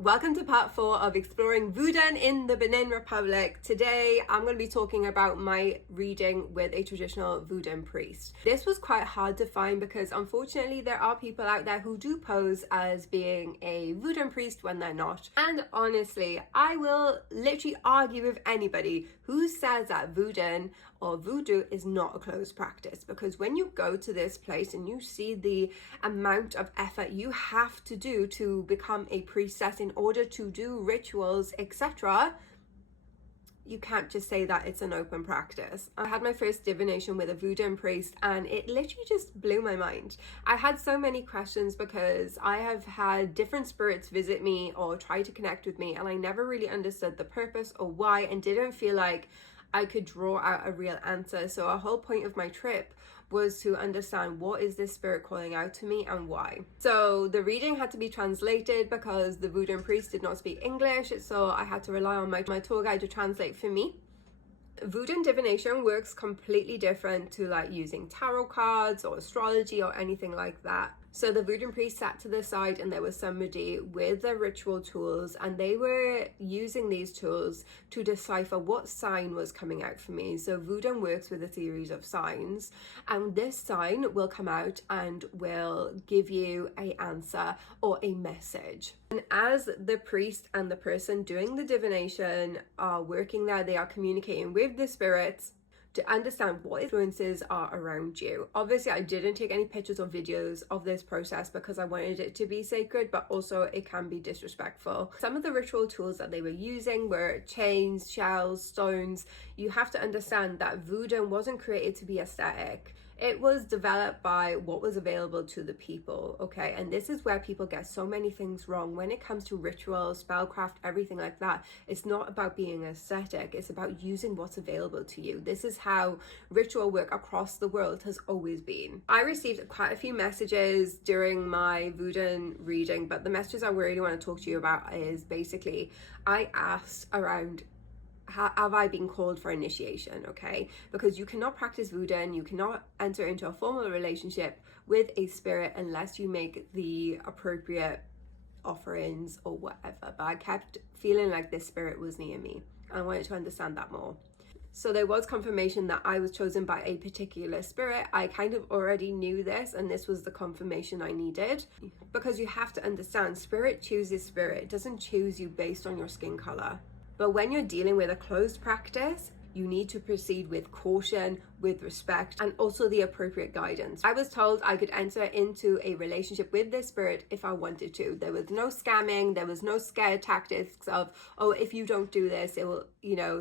Welcome to part 4 of exploring Vodun in the Benin Republic. Today I'm going to be talking about my reading with a traditional Vodun priest. This was quite hard to find because unfortunately there are people out there who do pose as being a Vodun priest when they're not. And honestly, I will literally argue with anybody who says that Vodun or voodoo is not a closed practice, because when you go to this place and you see the amount of effort you have to do to become a priestess in order to do rituals, etc., you can't just say that it's an open practice. I had my first divination with a Vodun priest and it literally just blew my mind. I had so many questions because I have had different spirits visit me or try to connect with me, and I never really understood the purpose or why, and didn't feel like I could draw out a real answer. So a whole point of my trip was to understand, what is this spirit calling out to me and why? So the reading had to be translated because the Vodun priest did not speak English, so I had to rely on my tour guide to translate for me. Vodun divination works completely different to like using tarot cards or astrology or anything like that. So the Vodun priest sat to the side and there was somebody with the ritual tools, and they were using these tools to decipher what sign was coming out for me. So Vodun works with a series of signs, and this sign will come out and will give you an answer or a message. And as the priest and the person doing the divination are working there, they are communicating with the spirits to understand what influences are around you. Obviously, I didn't take any pictures or videos of this process because I wanted it to be sacred, but also it can be disrespectful. Some of the ritual tools that they were using were chains, shells, stones. You have to understand that Vodun wasn't created to be aesthetic. It was developed by what was available to the people, okay? And this is where people get so many things wrong when it comes to rituals, spellcraft, everything like that. It's not about being aesthetic, it's about using what's available to you. This is how ritual work across the world has always been. I received quite a few messages during my Vodun reading, but the messages I really want to talk to you about is basically, I asked around, have I been called for initiation, okay? Because you cannot practice Vodun, you cannot enter into a formal relationship with a spirit unless you make the appropriate offerings or whatever. But I kept feeling like this spirit was near me. I wanted to understand that more. So there was confirmation that I was chosen by a particular spirit. I kind of already knew this, and this was the confirmation I needed, because you have to understand, spirit chooses spirit. It doesn't choose you based on your skin color. But when you're dealing with a closed practice, you need to proceed with caution, with respect, and also the appropriate guidance. I was told I could enter into a relationship with this spirit if I wanted to. There was no scamming, there was no scared tactics of, oh, if you don't do this, it will,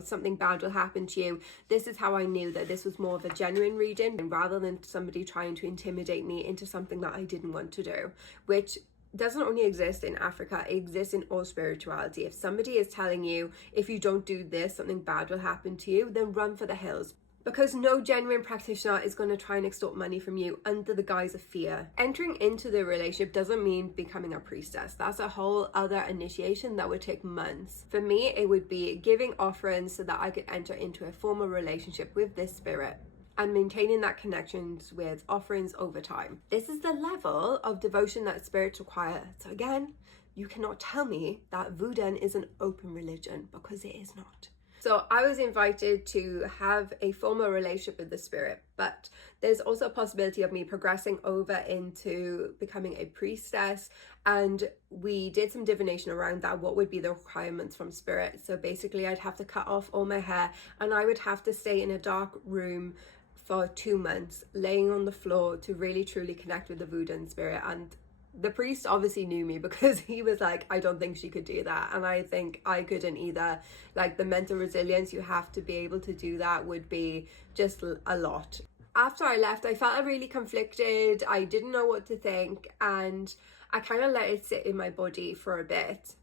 something bad will happen to you. This is how I knew that this was more of a genuine reading, and rather than somebody trying to intimidate me into something that I didn't want to do, which doesn't only exist in Africa, it exists in all spirituality. If somebody is telling you, if you don't do this, something bad will happen to you, then run for the hills. Because no genuine practitioner is going to try and extort money from you under the guise of fear. Entering into the relationship doesn't mean becoming a priestess. That's a whole other initiation that would take months. For me, it would be giving offerings so that I could enter into a formal relationship with this spirit, and maintaining that connections with offerings over time. This is the level of devotion that spirits require. So again, you cannot tell me that Vodun is an open religion, because it is not. So I was invited to have a formal relationship with the spirit, but there's also a possibility of me progressing over into becoming a priestess, and we did some divination around that. What would be the requirements from spirit? So basically I'd have to cut off all my hair, and I would have to stay in a dark room for 2 months, laying on the floor to really truly connect with the Vodun spirit. And the priest obviously knew me, because he was like, I don't think she could do that, and I think I couldn't either. Like, the mental resilience you have to be able to do that would be just a lot. After I left, I felt really conflicted. I didn't know what to think, and I kind of let it sit in my body for a bit.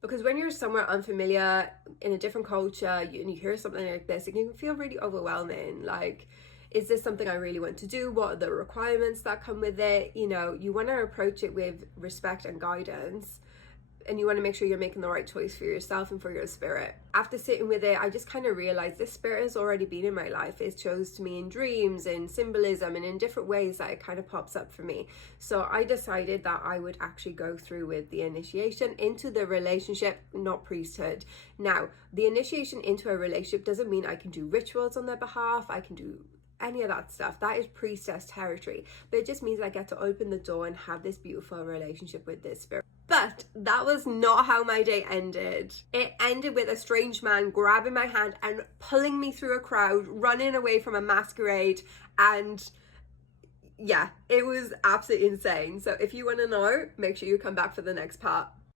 Because when you're somewhere unfamiliar in a different culture and you hear something like this, it can feel really overwhelming. Like, is this something I really want to do? What are the requirements that come with it? You want to approach it with respect and guidance, and you want to make sure you're making the right choice for yourself and for your spirit. After sitting with it, I just kind of realized this spirit has already been in my life. It shows to me in dreams, in symbolism, and in different ways that it kind of pops up for me. So I decided that I would actually go through with the initiation into the relationship, not priesthood. Now, the initiation into a relationship doesn't mean I can do rituals on their behalf. I can do any of that stuff. That is priestess territory. But it just means I get to open the door and have this beautiful relationship with this spirit. But that was not how my day ended. It ended with a strange man grabbing my hand and pulling me through a crowd, running away from a masquerade, and yeah, it was absolutely insane. So if you want to know, make sure you come back for the next part.